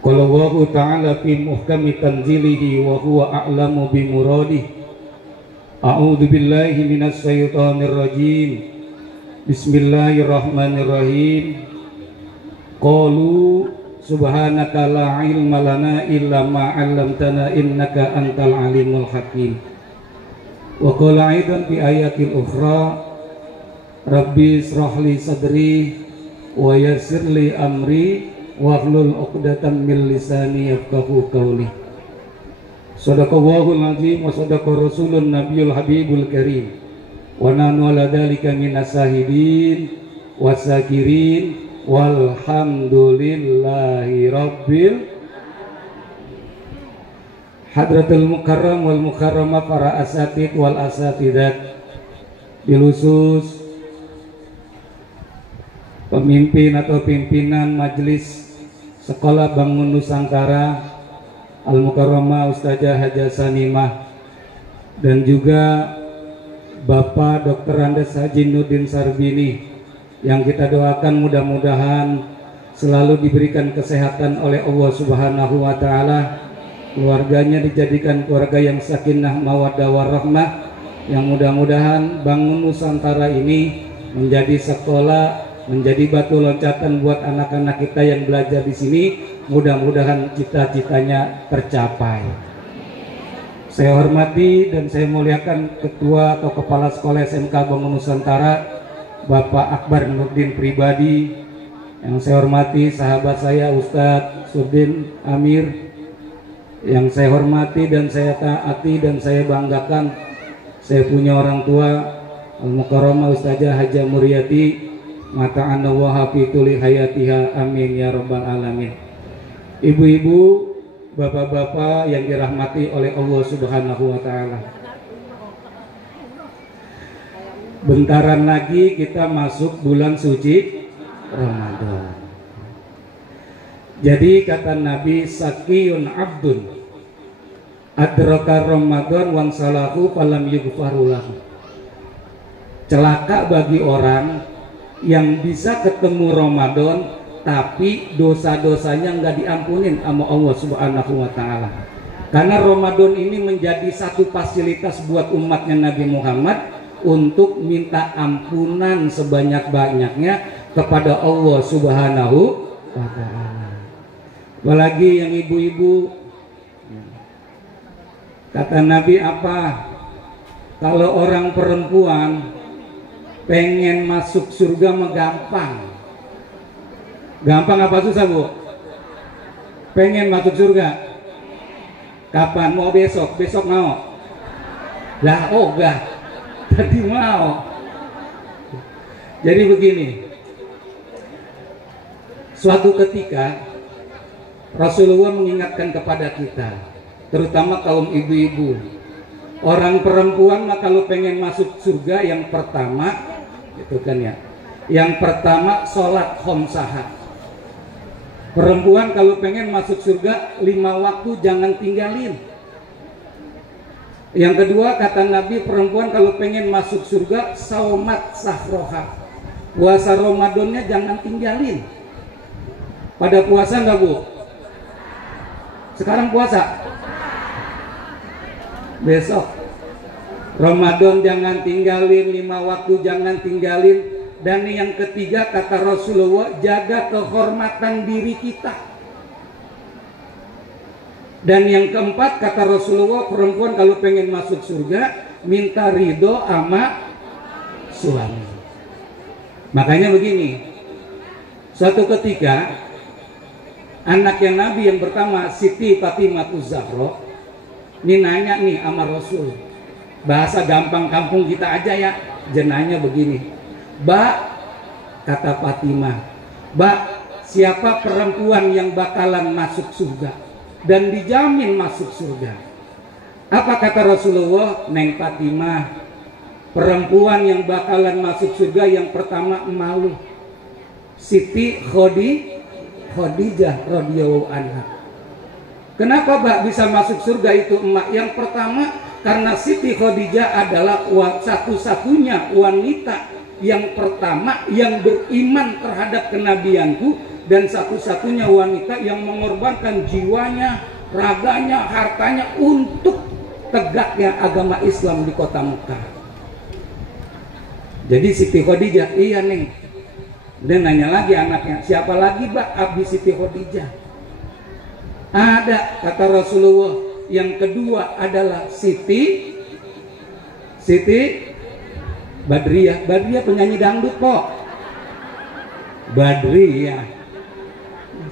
Qala Allahu ta'ala fi muhkami tanzilihi wa huwa a'lamu bi muradih. A'udzu billahi minas syaitonir rajim. Bismillahirrahmanirrahim. Qalu subhanaka la ilma lana illa ma 'allamtana innaka antal alimul hakim. Wa qala aidan fi ayatil ukhra Rabbi israh li sadri wa yassir li amri wahlul 'uqdatam min lisani yafqahu qawli. Shadaqallahul azim wa shadaqa rasulun nabiyul habibul karim. Wa nahnu ala dzalika minas shahidin wasakirin walhamdulillahi rabbil hadratul mukarram wal mukarramah, para asatid wal asatidat, bilusus pemimpin atau pimpinan majelis Sekolah Bangun Nusantara Al-Mukarramah Ustazah Hajah Sanimah, dan juga Bapak Dr. Andes Haji Nurdin Sarbini, yang kita doakan mudah-mudahan selalu diberikan kesehatan oleh Allah Subhanahu wa Ta'ala, keluarganya dijadikan keluarga yang sakinah mawaddah warahmah, yang mudah-mudahan Bangun Nusantara ini menjadi sekolah, menjadi batu loncatan buat anak-anak kita yang belajar di sini. Mudah-mudahan cita-citanya tercapai. Saya hormati dan saya muliakan Ketua atau Kepala Sekolah SMK Bangun Nusantara, Bapak Akbar Nurdin pribadi. Yang saya hormati sahabat saya Ustadz Surdin Amir, yang saya hormati dan saya taati dan saya banggakan. Saya punya orang tua Al-Mukarramah Ustazah Hajah Muryati, mata'anna wa hafituli hayatiha, amin ya rabbal alamin. Ibu-ibu, bapak-bapak yang dirahmati oleh Allah Subhanahu wa Ta'ala, bentaran lagi kita masuk bulan suci Ramadan. Jadi kata Nabi, sakiyun abdun adraka Ramadan wan salahu falam yughfarulahu. Celaka bagi orang yang bisa ketemu Ramadan tapi dosa-dosanya nggak diampunin sama Allah Subhanahu wa Ta'ala. Karena Ramadan ini menjadi satu fasilitas buat umatnya Nabi Muhammad untuk minta ampunan sebanyak-banyaknya kepada Allah Subhanahu wa Ta'ala. Apalagi yang ibu-ibu, kata Nabi apa? Kalau orang perempuan pengen masuk surga mah gampang. Gampang apa susah, Bu? Pengen masuk surga kapan? Mau besok? Besok mau? Lah ogah tadi mau. Jadi begini, suatu ketika Rasulullah mengingatkan kepada kita, terutama kaum ibu-ibu, orang perempuan mah kalau pengen masuk surga yang pertama itu kan ya, yang pertama sholat khamsah. Perempuan kalau pengen masuk surga 5 waktu jangan tinggalin. Yang kedua kata Nabi, perempuan kalau pengen masuk surga saumat sahroha, puasa Ramadannya jangan tinggalin. Pada puasa nggak, Bu? Sekarang puasa? Besok Ramadan jangan tinggalin, 5 waktu jangan tinggalin. Dan yang ketiga kata Rasulullah, jaga kehormatan diri kita. Dan yang keempat kata Rasulullah, perempuan kalau pengen masuk surga minta ridho sama suami. Makanya begini, suatu ketika anaknya Nabi yang pertama, Siti Fatimah Zahra, ini nanya nih sama Rasul, bahasa gampang kampung kita aja ya, jenanya begini, Mbak, kata Fatimah, Mbak, siapa perempuan yang bakalan masuk surga dan dijamin masuk surga? Apa kata Rasulullah? Neng Fatimah, perempuan yang bakalan masuk surga yang pertama malu, Siti Khadijah radhiyallahu anha. Kenapa Mbak bisa masuk surga itu emak? Yang pertama karena Siti Khadijah adalah satu-satunya wanita yang pertama yang beriman terhadap kenabianku dan satu-satunya wanita yang mengorbankan jiwanya, raganya, hartanya untuk tegaknya agama Islam di kota Mekah. Jadi Siti Khadijah, iya Neng. Dan nanya lagi anaknya, siapa lagi Mbak abdi Siti Khadijah? Ada, kata Rasulullah. Yang kedua adalah Siti Badriyah. Badriyah penyanyi dangdut kok. Badriyah.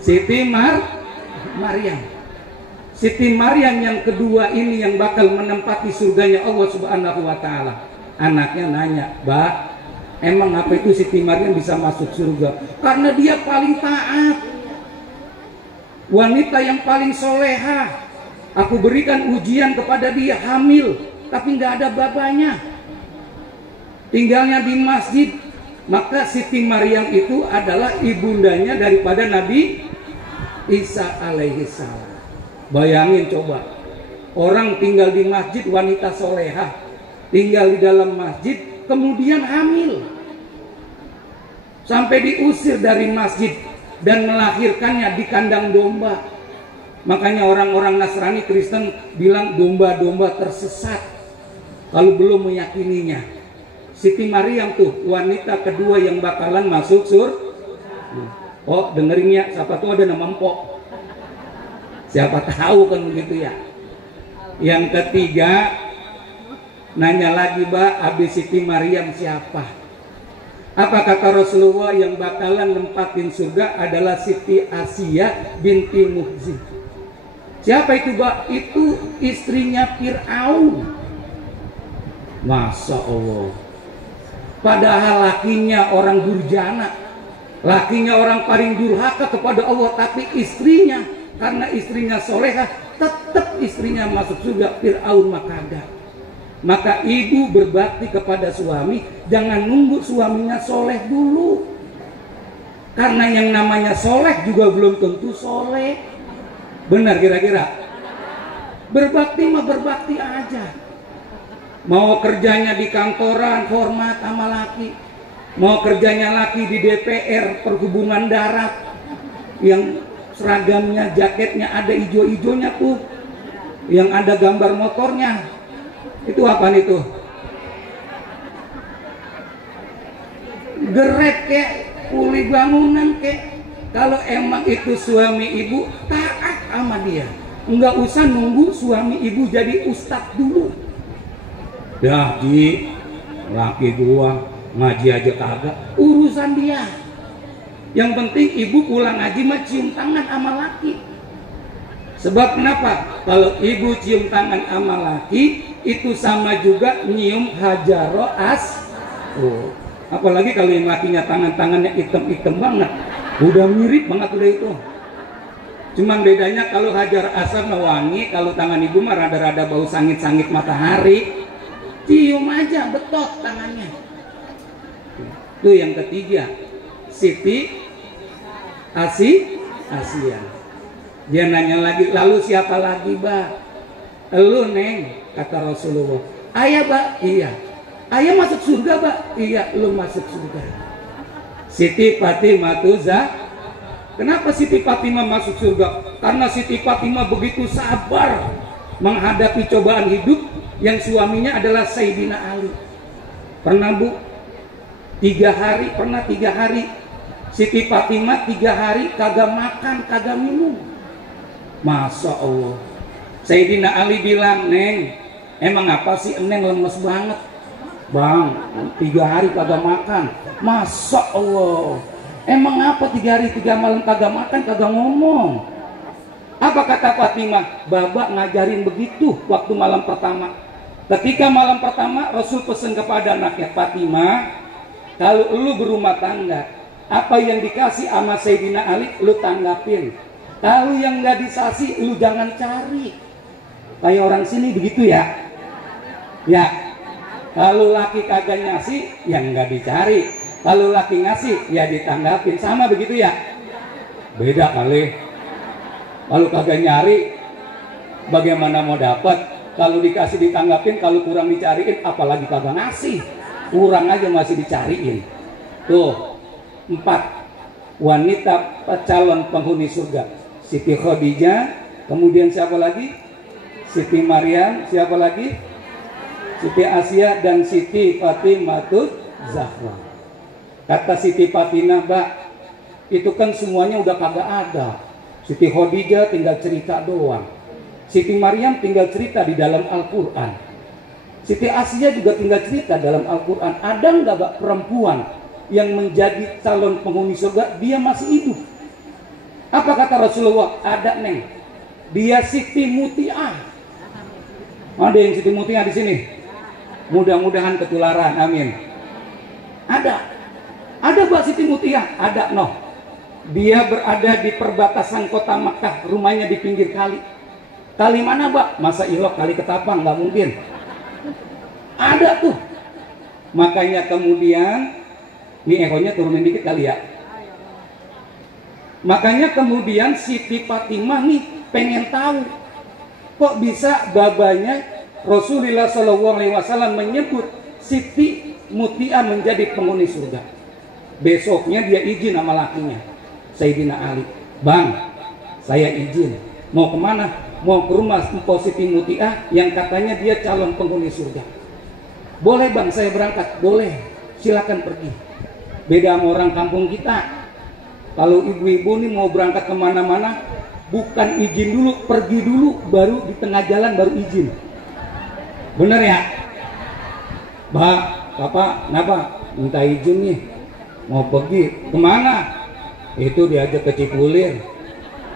Siti Maryam. Siti Maryam yang kedua ini yang bakal menempati surganya Allah Subhanahu wa taala. Anaknya nanya, "Mbak, emang apa itu Siti Maryam bisa masuk surga?" Karena dia paling taat. Wanita yang paling soleha. Aku berikan ujian kepada dia, hamil, tapi nggak ada babanya. Tinggalnya di masjid. Maka Siti Maryam itu adalah ibundanya daripada Nabi Isa alaihissalam. Bayangin coba, orang tinggal di masjid, wanita soleha, tinggal di dalam masjid, kemudian hamil, sampai diusir dari masjid dan melahirkannya di kandang domba. Makanya orang-orang Nasrani Kristen bilang domba-domba tersesat kalau belum meyakininya. Siti Maryam tuh wanita kedua yang bakalan masuk Oh dengerinnya, siapa tuh ada nama Empok. Siapa tahu kan begitu ya. Yang ketiga, nanya lagi Mbak, abis Siti Maryam siapa? Apa kata Rasulullah yang bakalan nempatin surga adalah Siti Asia binti Muhzi. Siapa itu Mbak? Itu istrinya Fir'aun. Masya Allah. Padahal lakinya orang durjana, lakinya orang paling durhaka kepada Allah, tapi istrinya, karena istrinya soleha, tetap istrinya masuk surga. Fir'aun makada. Maka ibu berbakti kepada suami, jangan nunggu suaminya soleh dulu, karena yang namanya soleh juga belum tentu soleh. Benar kira-kira? Berbakti mah berbakti aja. Mau kerjanya di kantoran, hormat sama laki. Mau kerjanya laki di DPR, perhubungan darat, yang seragamnya, jaketnya ada ijo-ijonya tuh, yang ada gambar motornya. Itu apaan itu? Geret kek, kuli bangunan kek. Kalau emang itu suami ibu, taat sama dia. Nggak usah nunggu suami ibu jadi ustadz dulu. Dah Ji, laki gua ngaji aja kagak, urusan dia. Yang penting ibu pulang ngaji mah cium tangan sama laki. Sebab kenapa? Kalau ibu cium tangan sama laki, itu sama juga nyium hajaro oh. Apalagi kalau yang lakinya tangannya hitam-hitam banget, udah mirip banget udah itu. Cuman bedanya kalau hajar asar wangi, kalau tangan ibu mah rada-rada bau sangit-sangit matahari. Cium aja, betot tangannya. Itu yang ketiga, Siti Asia. Dia nanya lagi, lalu siapa lagi Mbak? Elu Neng, kata Rasulullah. Ayah Mbak? Iya. Ayah masuk surga Mbak? Iya, lu masuk surga. Siti Fatimah Tuza. Kenapa Siti Fatimah masuk surga? Karena Siti Fatimah begitu sabar menghadapi cobaan hidup, yang suaminya adalah Sayyidina Ali. Pernah Bu? 3 hari, pernah 3 hari Siti Fatimah 3 hari kagak makan, kagak minum. Masya Allah. Sayyidina Ali bilang, Neng, emang apa sih Neng lemes banget? Bang, 3 hari kagak makan. Masya Allah. Emang apa 3 hari 3 malam kagak makan, kagak ngomong? Apa kata Fatimah? Babak ngajarin begitu waktu malam pertama. Ketika malam pertama Rasul pesan kepada anaknya, Fatimah, kalau lu berumah tangga, apa yang dikasih sama Sayyidina Ali lu tanggapin. Kalau yang nggak dikasih lu jangan cari. Kayak orang sini begitu ya. Ya. Kalau laki kagak ngasih, yang nggak dicari. Kalau laki ngasih, ya ditanggapin. Sama begitu ya. Beda kali. Kalau kagak nyari, bagaimana mau dapat? Kalau dikasih ditanggapin, kalau kurang dicariin, apalagi kagak ngasih, kurang aja masih dicariin. Tuh 4. wanita calon penghuni surga. Siti Khadijah, kemudian siapa lagi? Siti Maryam, siapa lagi? Siti Asia dan Siti Fatimatul Zahra. Kata Siti Fatimah, Mbak, itu kan semuanya udah kagak ada. Siti Khadijah tinggal cerita doang. Siti Maryam tinggal cerita di dalam Al-Quran. Siti Asia juga tinggal cerita dalam Al-Quran. Ada nggak Mbak perempuan yang menjadi calon penghuni surga, dia masih hidup? Apa kata Rasulullah? Ada, Neng. Dia Siti Muti'ah. Ada yang Siti Muti'ah di sini? Mudah-mudahan ketularan, amin. Ada Mbak Siti Muti'ah? Ada, noh. Dia berada di perbatasan kota Makkah, rumahnya di pinggir kali. Kali mana, Mbak? Masa Ilok, kali Ketapang? Nggak mungkin. Ada tuh. Makanya kemudian, ini ekornya turunin dikit kali ya. Makanya kemudian Siti Fatimah nih pengen tahu, kok bisa babanya Rasulullah SAW menyebut Siti Muti'ah menjadi penghuni surga. Besoknya dia izin sama lakinya, Sayyidina Ali, Bang, saya izin. Mau kemana? Mau ke rumah Mpok Siti Muti'ah yang katanya dia calon penghuni surga. Boleh Bang, saya berangkat. Boleh, silakan pergi. Beda sama orang kampung kita. Kalau ibu-ibu nih mau berangkat kemana-mana, bukan izin dulu, pergi dulu, baru di tengah jalan baru izin. Bener ya? Mbak, Bapak, kenapa? Minta izin nih, mau pergi. Kemana? Itu diajak ke Cipulir.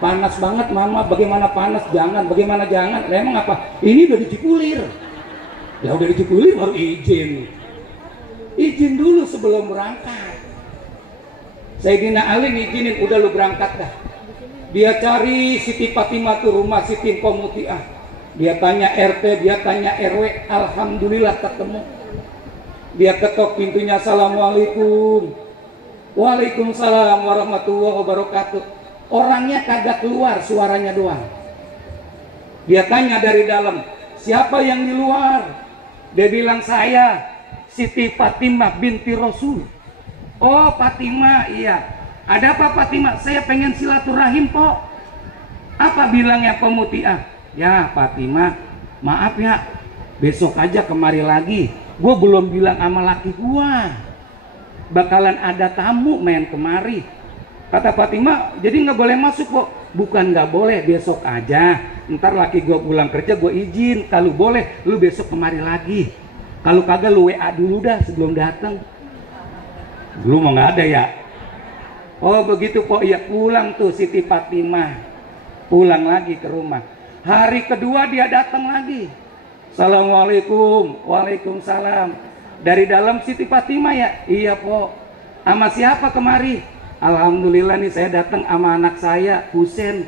Panas banget Mama, bagaimana panas? Jangan, bagaimana jangan? Emang apa? Ini udah di Cipulir. Ya udah di Cipulir baru izin. Izin dulu sebelum berangkat. Sayyidina Ali ngizinin, udah lu berangkat dah. Dia cari Siti Fatimah tuh rumah Siti Muti'ah. Dia tanya RT, dia tanya RW, alhamdulillah ketemu. Dia ketok pintunya, Assalamualaikum. Waalaikumsalam warahmatullahi wabarakatuh. Orangnya kagak keluar, suaranya doang. Dia tanya dari dalam, siapa yang di luar? Dia bilang, saya Siti Fatimah binti Rasul. Oh Fatimah, iya. Ada apa Fatimah? Saya pengen silaturahim kok. Apa bilangnya Pemuti'ah? Ya Fatimah, maaf ya, besok aja kemari lagi. Gue belum bilang sama laki gue, bakalan ada tamu main kemari. Kata Fatimah, jadi nggak boleh masuk kok. Bukan nggak boleh, besok aja. Ntar laki gue pulang kerja, gue izin. Kalau boleh, lu besok kemari lagi. Kalau kagak lu WA dulu dah sebelum datang. Dulu mau nggak ada ya. Oh begitu kok, ya pulang tuh Siti Fatimah. Pulang lagi ke rumah. Hari kedua dia datang lagi. Assalamualaikum. Waalaikumsalam. Dari dalam Siti Fatimah ya? Iya kok. Sama siapa kemari? Alhamdulillah nih saya datang sama anak saya, Husen.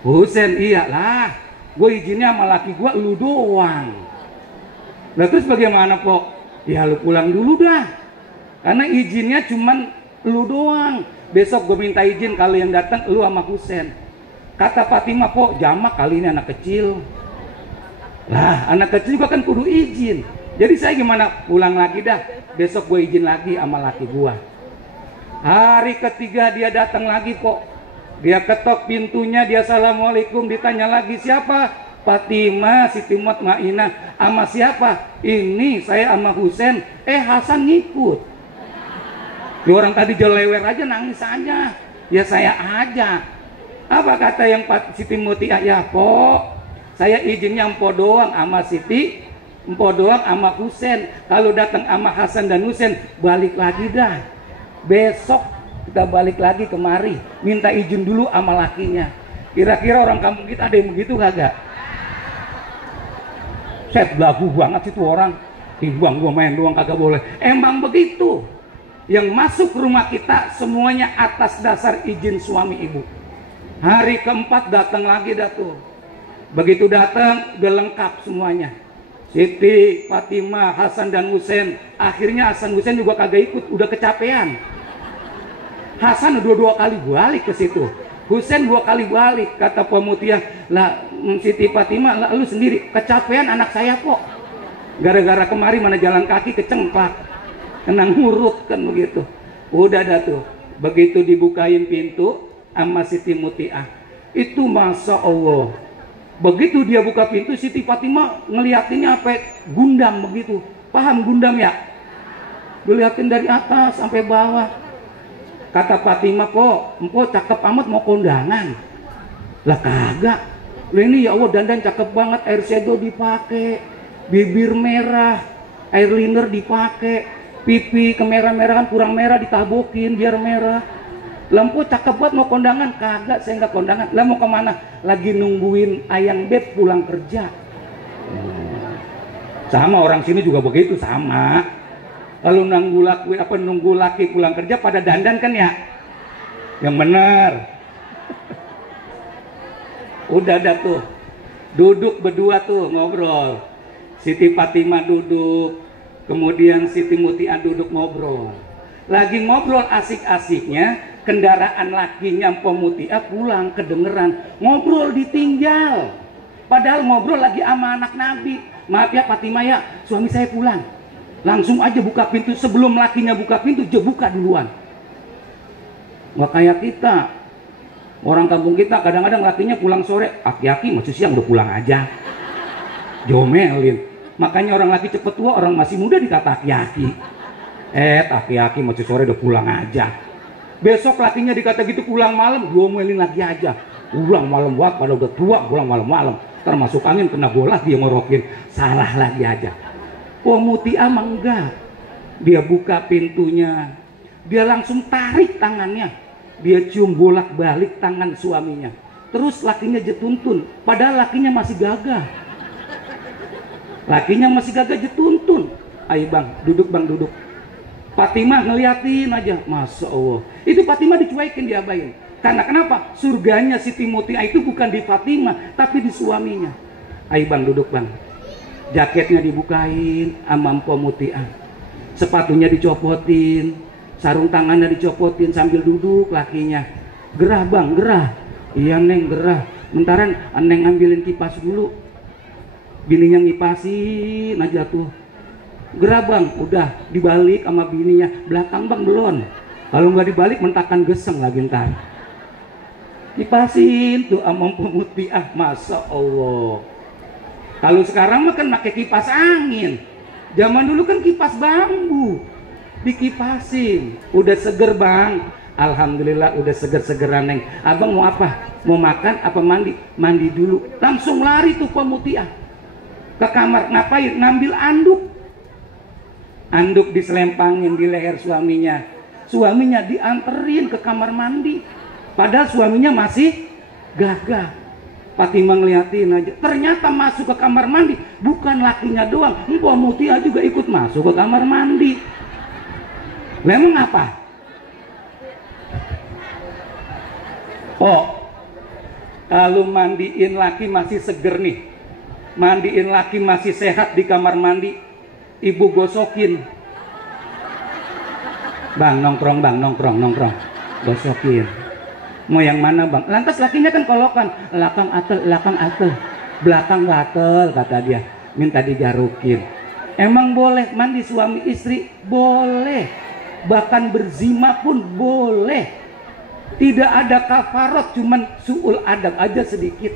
Husen, iyalah. Gue izinnya sama laki gue, lu doang. Nah terus bagaimana kok? Ya lu pulang dulu dah. Karena izinnya cuman lu doang. Besok gue minta izin kalau yang datang lu sama Husen. Kata Fatimah, kok jamak kali ini anak kecil. Lah anak kecil juga kan kudu izin. Jadi saya gimana? Pulang lagi dah. Besok gue izin lagi sama laki gue. Hari ketiga dia datang lagi kok. Dia ketok pintunya, dia assalamualaikum, ditanya lagi siapa? Fatimah, Siti Mutmainah. Sama siapa? Ini saya sama Husen. Hasan ngikut. Ya orang tadi jelewer aja, nangis aja. Ya saya aja. Apa kata yang Siti Muti'ah? Ya kok, saya izinnya empo doang sama Siti, empo doang sama Husen. Kalau datang sama Hasan dan Husen, balik lagi dah. Besok kita balik lagi kemari, minta izin dulu sama lakinya. Kira-kira orang kampung kita ada yang begitu kagak? Set belagu banget itu orang. Bang, gua main doang kagak boleh. Emang begitu. Yang masuk rumah kita semuanya atas dasar izin suami ibu. Hari keempat datang lagi dah tuh. Begitu datang udah lengkap semuanya. Siti, Fatimah, Hasan dan Husen. Akhirnya Hasan Husen juga kagak ikut, udah kecapean. Hasan dua kali balik ke situ. Husen 2 kali balik. Kata Pemuti'ah, lah Siti Fatimah, lah lu sendiri kecapean anak saya kok. Gara-gara kemari mana jalan kaki kecengklak. Kena ngurut kan begitu. Udah dah tuh. Begitu dibukain pintu sama Siti Mutiah, itu Masya Allah, begitu dia buka pintu, Siti Fatimah ngeliatinnya apa gundam begitu. Paham gundam ya? Dilihatin dari atas sampai bawah. Kata Fatimah, kok empok cakep amat mau kondangan? Lah kagak. Lah ini ya Allah dandan cakep banget, air shadow dipakai, bibir merah, eyeliner dipakai, pipi kemerah-merahan kurang merah ditabokin biar merah. Lampu cakep banget mau kondangan? Kagak, saya nggak kondangan. Lah mau kemana? Lagi nungguin ayang beb pulang kerja. Sama orang sini juga begitu, sama. Kalau nunggu laki pulang kerja pada dandan kan ya? Yang bener. Udah dah tuh, duduk berdua tuh ngobrol. Siti Fatimah duduk, kemudian Siti Mutiah duduk ngobrol. Lagi ngobrol asik-asiknya, kendaraan lakinya Mpok Mutiah pulang kedengeran ngobrol ditinggal. Padahal ngobrol lagi sama anak Nabi. Maaf ya Fatimah ya, suami saya pulang. Langsung aja buka pintu, sebelum lakinya buka pintu, dia buka duluan. Nggak kayak kita, orang kampung kita kadang-kadang lakinya pulang sore, aki-aki masih siang udah pulang aja, jomelin. Makanya orang laki cepet tua, orang masih muda dikata aki-aki. Aki-aki masih sore udah pulang aja. Besok lakinya dikata gitu pulang malam, diomelin lagi aja. Pulang malam buat pada udah tua, pulang malam-malam. Termasuk angin kena bola dia ngorokin, salah lagi aja. Oh Mutiah mah enggak, dia buka pintunya, dia langsung tarik tangannya, dia cium bolak-balik tangan suaminya, terus lakinya jetuntun, padahal lakinya masih gagah. Lakinya masih gagah jetuntun. Ayo bang, duduk. Fatimah ngeliatin aja, Masya Allah. Itu Fatimah dicuekin, diabain. Karena kenapa? Surganya Siti Mutiah itu bukan di Fatimah, tapi di suaminya. Ayo bang, duduk bang. Jaketnya dibukain sama Mpok Mutiah, sepatunya dicopotin, sarung tangannya dicopotin sambil duduk lakinya. Gerah bang, gerah. Iya neng, gerah. Mentaran neng ambilin kipas dulu. Bininya ngipasin aja tuh. Gerah bang, udah dibalik sama bininya. Belakang bang belum. Kalau nggak dibalik mentakan geseng lagi ntar. Kipasin tuh sama Mpok Mutiah, Masya Allah. Kalau sekarang mah kan pakai kipas angin. Zaman dulu kan kipas bambu. Dikipasin. Udah seger bang. Alhamdulillah udah seger-segeran neng. Abang mau apa? Mau makan apa mandi? Mandi dulu. Langsung lari tuh Mpok Mutiah ke kamar. Ngapain? Ngambil anduk. Anduk diselempangin di leher suaminya. Suaminya dianterin ke kamar mandi. Padahal suaminya masih gagah. Fatimah ngeliatin aja, ternyata masuk ke kamar mandi bukan lakinya doang, Mpok Mutiah juga ikut masuk ke kamar mandi. Memang apa? Oh, kalau mandiin laki masih seger nih, mandiin laki masih sehat di kamar mandi, ibu gosokin. Bang nongkrong, gosokin. Mau yang mana bang? Lantas lakinya kan kolokan, lakang atel, belakang gatel kata dia, minta digarukin. Emang boleh mandi suami istri? Boleh, bahkan berzina pun boleh. Tidak ada kafarot, cuman suul adab aja sedikit.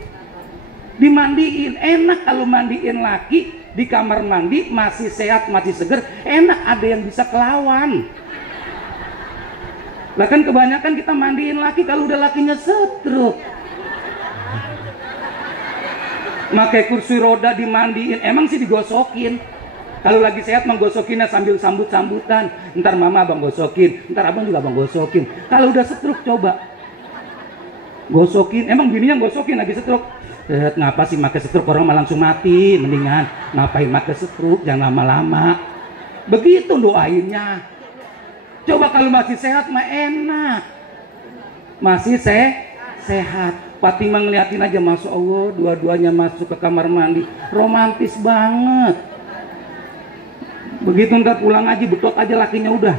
Dimandiin, enak kalau mandiin laki di kamar mandi masih sehat, masih seger, enak ada yang bisa kelawan. Lah kan kebanyakan kita mandiin laki kalau udah lakinya setruk. Makai kursi roda dimandiin, emang sih digosokin. Kalau lagi sehat menggosokinnya sambil sambut-sambutan. Ntar mama abang gosokin, ntar abang juga abang gosokin. Kalau udah setruk coba gosokin, emang bininya gosokin lagi setruk. Ngapa sih makai setruk, orang mah langsung mati. Mendingan ngapain makai setruk, jangan lama-lama. Begitu doainnya. Coba kalau masih sehat mah enak, masih sehat. Fatimah ngeliatin aja, Masya Allah, dua-duanya masuk ke kamar mandi, romantis banget. Begitu ntar pulang aja, betot aja lakinya udah.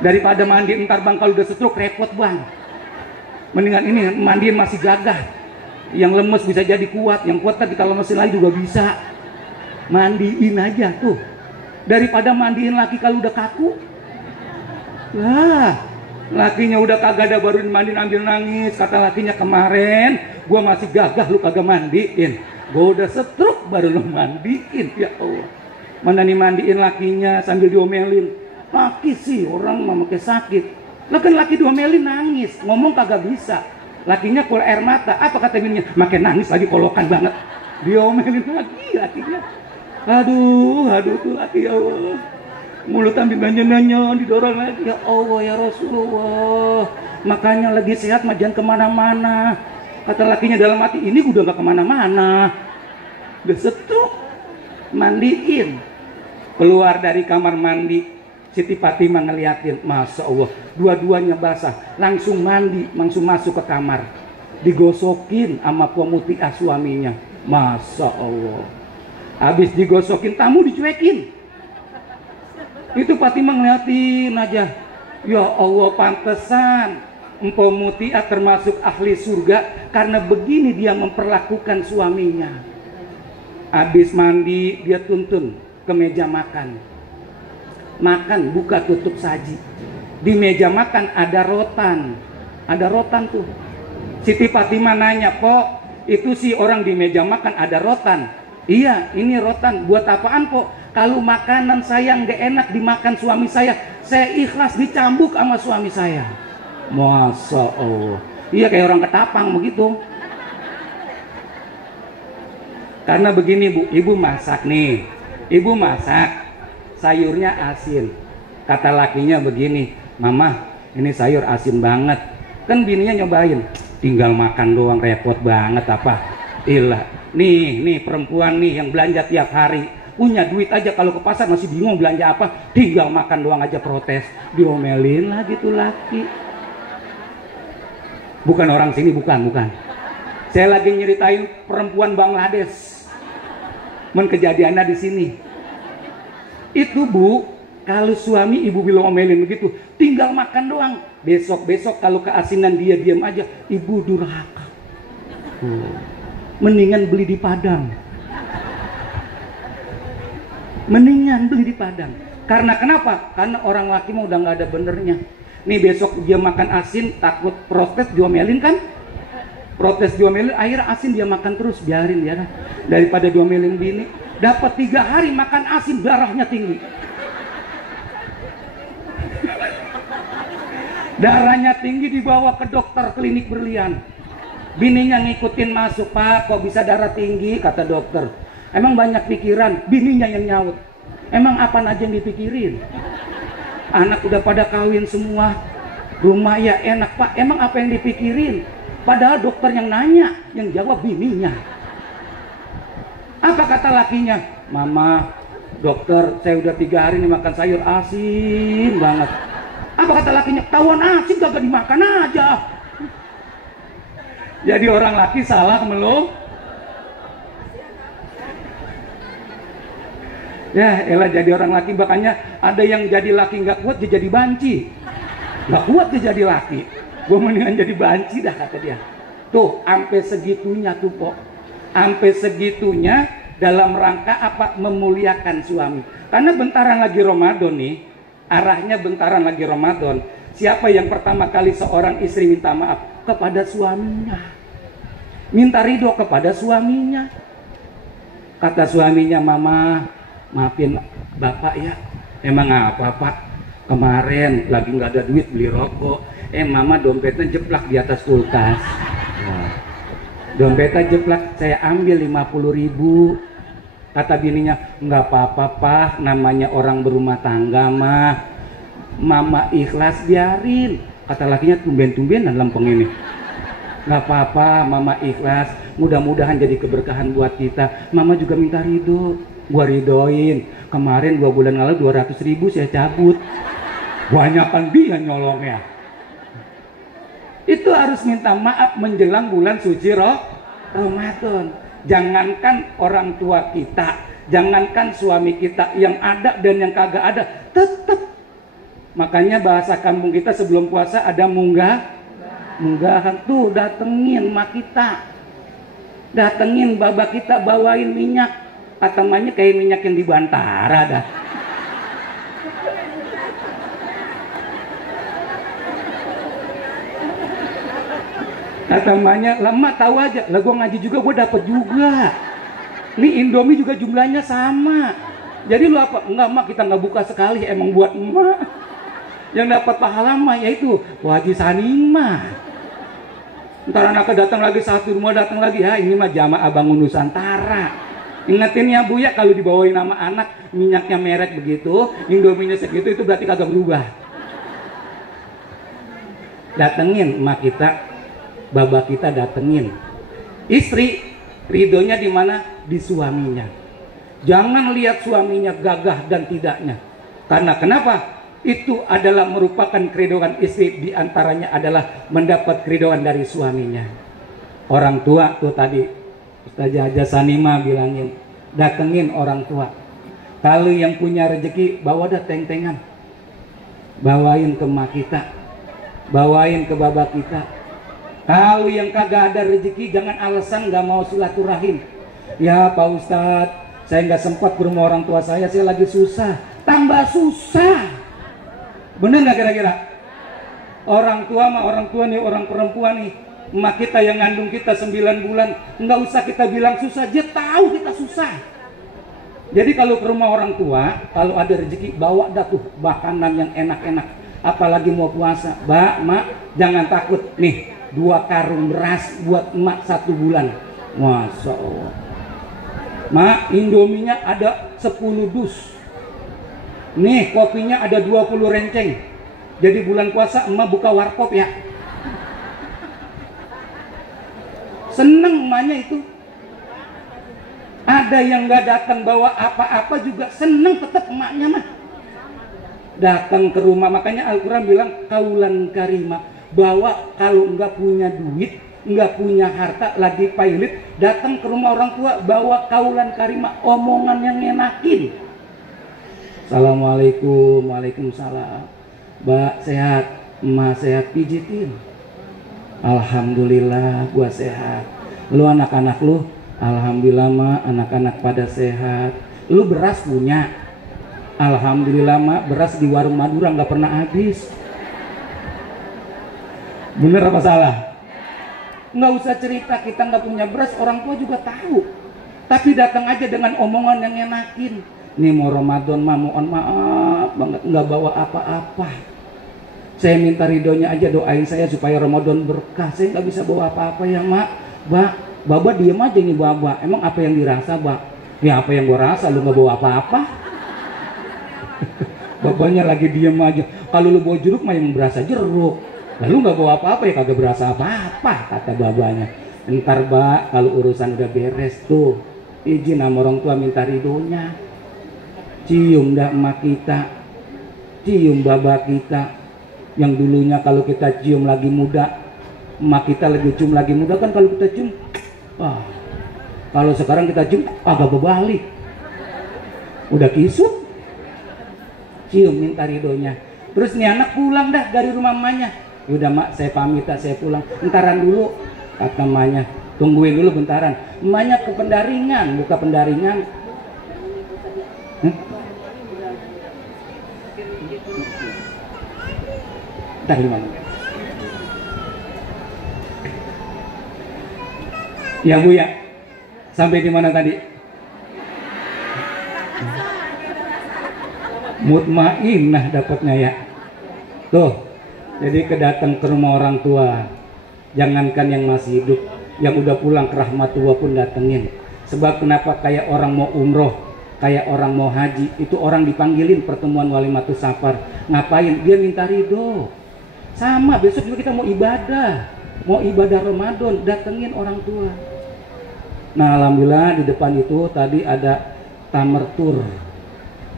Daripada mandi ntar bang kalau udah setruk repot bang. Mendingan ini mandiin masih gagah. Yang lemes bisa jadi kuat, yang kuat tadi kalau mesin lagi juga bisa. Mandiin aja tuh. Daripada mandiin laki kalau udah kaku. Lah, Lakinya udah kagak ada, baru mandi ambil nangis. Kata lakinya, kemarin gua masih gagah lu kagak mandiin, gua udah setruk baru lu mandiin. Ya Allah, mana nih mandiin lakinya sambil diomelin. Laki sih orang mah pakai sakit. Lah kan laki diomelin nangis, ngomong kagak bisa. Lakinya keluar air mata. Apa kata bininya? Makin nangis lagi, kolokan banget. Diomelin lagi lakinya. Aduh tuh laki, ya Allah. Mulut ambil nanya-nanya, didorong lagi. Ya Allah ya Rasulullah, makanya lagi sehat mah jangan kemana-mana. Kata lakinya dalam hati, ini udah gak kemana-mana, udah setruk, mandiin. Keluar dari kamar mandi, Siti Fatimah ngeliatin, Masya Allah, dua-duanya basah. Langsung mandi, langsung masuk ke kamar, digosokin sama Pemutiah suaminya. Masya Allah, habis digosokin, tamu dicuekin. Itu Fatimah ngeliatin aja. Ya Allah, pantesan Empok Mutiah termasuk ahli surga karena begini dia memperlakukan suaminya. Habis mandi dia tuntun ke meja makan. Makan buka tutup saji. Di meja makan ada rotan. Ada rotan tuh. Siti Fatimah nanya, "Pok, itu sih orang di meja makan ada rotan?" "Iya, ini rotan. Buat apaan, Pok?" "Kalau makanan saya nggak enak dimakan suami saya ikhlas dicambuk sama suami saya." Masya Allah. Iya, kayak orang ketapang begitu. Karena begini Bu, ibu masak nih. Ibu masak, sayurnya asin. Kata lakinya begini, "Mama, ini sayur asin banget." Kan bininya nyobain, "Tinggal makan doang, repot banget apa?" Ilah, nih perempuan nih yang belanja tiap hari, punya duit aja kalau ke pasar masih bingung belanja apa, tinggal makan doang aja protes. Diomelin lagi tuh laki. Bukan orang sini, bukan. Saya lagi nyeritain perempuan Bangladesh. Kejadiannya di sini. Itu Bu, kalau suami ibu bilang omelin begitu, tinggal makan doang. Besok kalau keasinan dia diam aja, ibu durhaka. Mendingan beli di Padang. Karena kenapa? Karena orang laki mah udah nggak ada benernya. Nih besok dia makan asin, takut protes diomelin kan? Protes diomelin, akhirnya asin dia makan terus, biarin ya. Daripada diomelin bini, dapat 3 hari makan asin, darahnya tinggi. Darahnya tinggi, dibawa ke dokter klinik berlian. Bininya ngikutin masuk, "Pak, kok bisa darah tinggi?" Kata dokter. Emang banyak pikiran, bininya yang nyaut. Emang apa aja yang dipikirin? Anak udah pada kawin semua, rumah ya enak Pak, emang apa yang dipikirin? Padahal dokter yang nanya, yang jawab bininya. Apa kata lakinya? "Mama, dokter, saya udah 3 hari nih makan sayur asin banget." Apa kata lakinya? "Tauan asin kagak dimakan aja." Jadi orang laki salah melulu. Ya elah, jadi orang laki, makanya ada yang jadi laki nggak kuat, dia jadi banci. Nggak kuat dia jadi laki, gue mendingan jadi banci dah, kata dia. Tuh sampai segitunya tuh Pok, sampai segitunya dalam rangka apa? Memuliakan suami. Karena bentaran lagi Ramadan nih, arahnya bentaran lagi Ramadan. Siapa yang pertama kali seorang istri minta maaf? Kepada suaminya, minta ridho kepada suaminya. Kata suaminya, "Mama, maafin Bapak ya, emang apa Pak, kemarin lagi nggak ada duit beli rokok, Mama dompetnya jeplak di atas kulkas." Dompetnya jeplak, saya ambil 50.000. Kata bininya, "Nggak apa-apa Pak, namanya orang berumah tangga mah, Mama ikhlas, biarin." Kata lakinya, "Tumben-tumben dalam ini." "Nggak apa-apa, Mama ikhlas, mudah-mudahan jadi keberkahan buat kita. Mama juga minta ridho." Gua ridoin. Kemarin 2 bulan lalu 200.000 saya cabut. Banyakan dia nyolongnya. Itu harus minta maaf menjelang bulan suci Ramadan. Jangankan orang tua kita, jangankan suami kita, yang ada dan yang kagak ada, tetap. Makanya bahasa kampung kita sebelum puasa ada munggahan tuh, datengin mak kita, datengin baba kita, bawain minyak. Atamanya kayak minyak yang di Bantara dah. Kata emaknya, lah emak tahu aja, lah gue ngaji juga gue dapet juga. Ini Indomie juga jumlahnya sama. Jadi lu apa? Enggak emak, kita nggak buka sekali, emang buat emak. Yang dapat pahala mah yaitu Haji Sanimah. Ntar anaknya datang lagi, satu rumah datang lagi, ya ini mah jamaah Bangun Nusantara. Ingetin ya Bu ya, kalau dibawain nama anak minyaknya merek begitu, Indominya segitu, itu berarti kagak berubah. Datengin emak kita, baba kita datengin. Istri ridhonya di mana? Di suaminya. Jangan lihat suaminya gagah dan tidaknya. Karena kenapa? Itu adalah merupakan keridhaan istri, diantaranya adalah mendapat keridhaan dari suaminya. Orang tua tuh tadi Ustazah Haja Sanimah bilangin, datengin orang tua. Kalau yang punya rezeki bawa dah teng-tengan, bawain ke emak kita, bawain ke baba kita. Kalau yang kagak ada rezeki jangan alasan gak mau silaturahim. Ya Pak Ustadz, saya nggak sempat ke rumah orang tua saya lagi susah. Tambah susah. Bener nggak kira-kira? Orang tua mah orang tua nih, orang perempuan nih, emak kita yang ngandung kita 9 bulan, nggak usah kita bilang susah, dia tahu kita susah. Jadi kalau ke rumah orang tua, kalau ada rezeki bawa dah tuh makanan yang enak-enak. Apalagi mau puasa, Mbak, Mak, jangan takut nih, 2 karung beras buat emak 1 bulan. Masya Allah. Mak, Indominya ada 10 dus. Nih kopinya ada 20 renceng. Jadi bulan puasa emak buka warkop ya. Seneng emaknya itu. Ada yang gak datang bawa apa-apa juga seneng tetap emaknya mah. Datang ke rumah, makanya Al-Quran bilang kaulan karimah. Bahwa kalau nggak punya duit, nggak punya harta, lagi pailit, datang ke rumah orang tua bawa kaulan karimah, omongan yang ngenakin. Assalamualaikum, waalaikumsalam. Mbak sehat, emak sehat, pijitin. Alhamdulillah gua sehat. Lu anak-anak lu, alhamdulillah mak, anak-anak pada sehat. Lu beras punya? Alhamdulillah mak, beras di warung Madura nggak pernah habis. Bener apa salah? Nggak usah cerita kita nggak punya beras, orang tua juga tahu. Tapi datang aja dengan omongan yang enakin. Nih mau Ramadan mah, mohon maaf banget nggak bawa apa-apa. Saya minta ridhonya aja, doain saya supaya Ramadan berkah. Saya nggak bisa bawa apa-apa ya mak. Baba diem aja nih baba. Emang apa yang dirasa Mbak? Ya apa yang gua rasa, lu nggak bawa apa-apa. Babanya lagi diem aja. Kalau lu bawa jeruk mah yang berasa jeruk. Lalu nggak bawa apa-apa ya kagak berasa apa-apa, kata babanya. Ntar Mbak kalau urusan udah beres tuh, izin sama orang tua minta ridhonya. Cium dah emak kita, cium baba kita. Yang dulunya kalau kita cium lagi muda, emak kita lagi cium lagi muda kan, kalau kita cium, kalau sekarang kita cium agak berbalik, udah kisut. Cium minta ridhonya. Terus nih anak pulang dah dari rumah emaknya. Yaudah mak, saya pamit, saya pulang. Bentaran dulu, kata emaknya. Tungguin dulu bentaran. Emaknya ke Pendaringan, buka Pendaringan. Ntar gimana? Ya Bu ya, sampai di mana tadi? Mutmainah dapatnya ya. Tuh, jadi kedatang ke rumah orang tua. Jangankan yang masih hidup, yang udah pulang ke rahmatullah pun datengin. Sebab kenapa kayak orang mau umroh, kayak orang mau haji, itu orang dipanggilin pertemuan walimatus safar. Ngapain? Dia minta ridho. Sama besok juga kita mau ibadah Ramadan, datengin orang tua. Nah alhamdulillah di depan itu tadi ada tamertur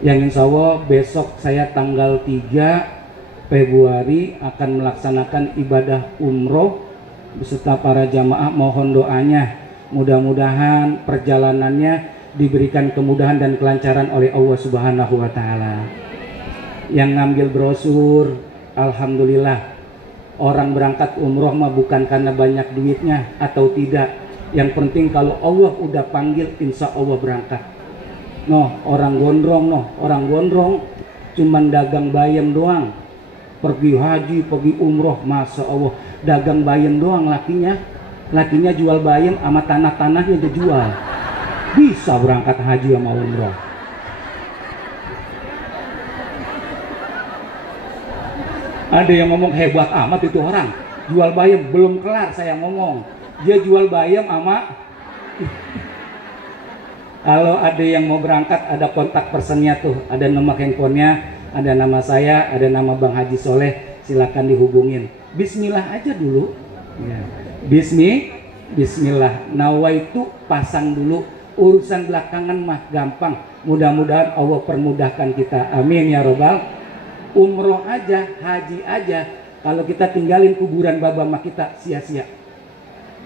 yang insya Allah besok saya tanggal 3 Februari akan melaksanakan ibadah umroh beserta para jamaah. Mohon doanya, mudah-mudahan perjalanannya diberikan kemudahan dan kelancaran oleh Allah Subhanahu wa Ta'ala. Yang ngambil brosur, alhamdulillah. Orang berangkat umroh mah bukan karena banyak duitnya atau tidak. Yang penting kalau Allah udah panggil, insya Allah berangkat. Orang gondrong cuman dagang bayam doang. Pergi haji, pergi umroh, masya Allah. dagang bayam doang lakinya jual bayam sama tanah-tanahnya dia jual, bisa berangkat haji sama umroh. Ada yang ngomong hebat amat itu orang jual bayam, belum kelar saya ngomong, dia jual bayam sama kalau ada yang mau berangkat ada kontak personnya tuh, ada nomor handphonenya, ada nama saya, ada nama Bang Haji Soleh, silakan dihubungin. Bismillah aja dulu ya. Bismillah nawaitu pasang dulu, urusan belakangan mah gampang, mudah-mudahan Allah permudahkan kita, amin ya robbal. Umroh aja, haji aja, kalau kita tinggalin kuburan baba mah kita sia-sia.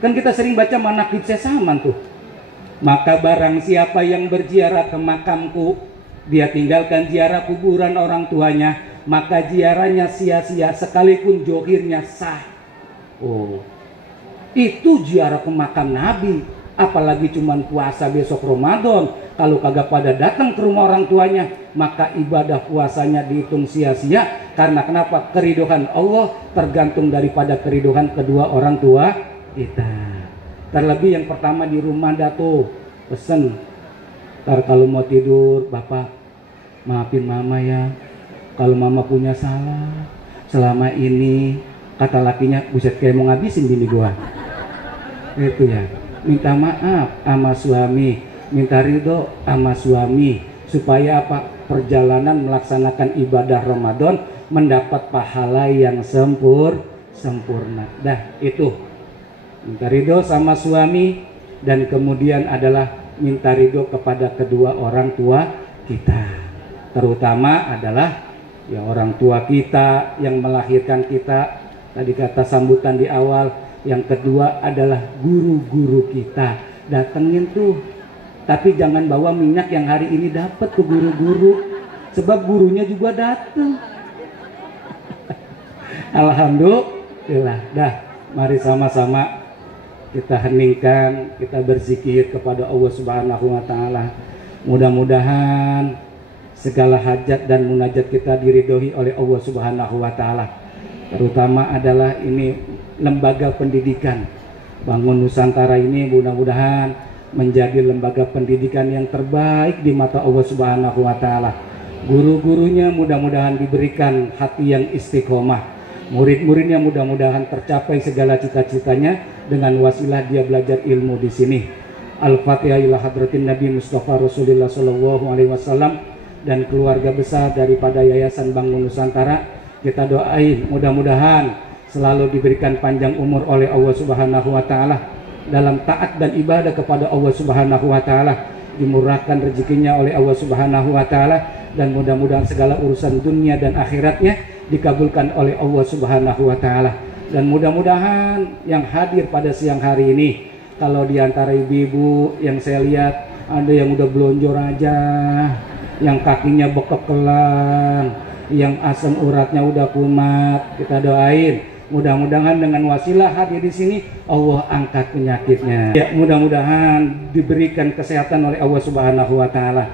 Kan kita sering baca manaqib Sesaman tuh, maka barang siapa yang berziarah ke makamku, dia tinggalkan ziarah kuburan orang tuanya, maka ziarahnya sia-sia sekalipun johirnya sah. Oh, itu ziarah ke makam Nabi. Apalagi cuman puasa besok Ramadan, kalau kagak pada datang ke rumah orang tuanya, maka ibadah puasanya dihitung sia-sia. Karena kenapa? Keriduhan Allah tergantung daripada keriduhan kedua orang tua kita. Terlebih yang pertama di rumah dah tuh pesen, ntar kalau mau tidur, bapak maafin mama ya, kalau mama punya salah selama ini, kata lakinya, buset kayak mau ngabisin bini gua. Itu ya, minta maaf sama suami, minta ridho sama suami, supaya apa? Perjalanan melaksanakan ibadah Ramadan mendapat pahala yang sempurna. Dah itu, minta ridho sama suami, dan kemudian adalah minta ridho kepada kedua orang tua kita, terutama adalah ya orang tua kita yang melahirkan kita. Tadi kata sambutan di awal, yang kedua adalah guru-guru kita, datengin tuh, tapi jangan bawa minyak yang hari ini dapat ke guru-guru, sebab gurunya juga datang. Alhamdulillah. Dah, mari sama-sama kita heningkan, kita berzikir kepada Allah Subhanahu wa taala. Mudah-mudahan segala hajat dan munajat kita diridhoi oleh Allah Subhanahu wa taala. Terutama adalah ini lembaga pendidikan Bangun Nusantara ini, mudah-mudahan menjadi lembaga pendidikan yang terbaik di mata Allah Subhanahu wa taala. Guru-gurunya mudah-mudahan diberikan hati yang istiqomah. Murid-muridnya mudah-mudahan tercapai segala cita-citanya dengan wasilah dia belajar ilmu di sini. Al-Fatihah ila hadratin Nabi Mustafa Rasulullah sallallahu alaihi wasallam dan keluarga besar daripada Yayasan Bangun Nusantara. Kita doain mudah-mudahan selalu diberikan panjang umur oleh Allah Subhanahu wa taala dalam taat dan ibadah kepada Allah Subhanahu wa taala, dimurahkan rezekinya oleh Allah Subhanahu wa taala, dan mudah-mudahan segala urusan dunia dan akhiratnya dikabulkan oleh Allah Subhanahu wa taala. Dan mudah-mudahan yang hadir pada siang hari ini, kalau diantara ibu-ibu yang saya lihat ada yang udah belonjor aja, yang kakinya bekek kelang, yang asam uratnya udah kumat, kita doain mudah-mudahan dengan wasilah hadir di sini Allah angkat penyakitnya. Ya, mudah-mudahan diberikan kesehatan oleh Allah Subhanahu wa taala.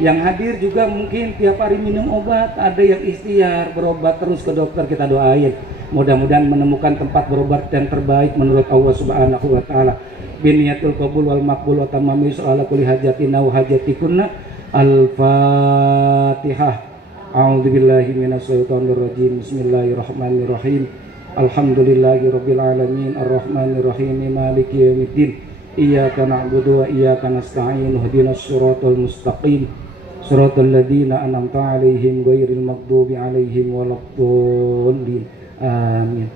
Yang hadir juga mungkin tiap hari minum obat, ada yang ikhtiar berobat terus ke dokter, kita doain mudah-mudahan menemukan tempat berobat yang terbaik menurut Allah Subhanahu wa taala. Biniyatul qabul wal maqbul wa tamami ala kulli hajatina wa hajatikunna. Al-Fatihah. A'udzubillahi minasyaitonir rajim. Bismillahirrahmanirrahim. Alhamdulillahirabbil alamin arrahmanir rahim maliki yaumiddin. Iyyaka na'budu wa iyyaka nasta'in. Ihdinas siratal mustaqim. Siratal ladzina an'amta 'alaihim ghairil maghdubi 'alaihim waladdallin. Amin.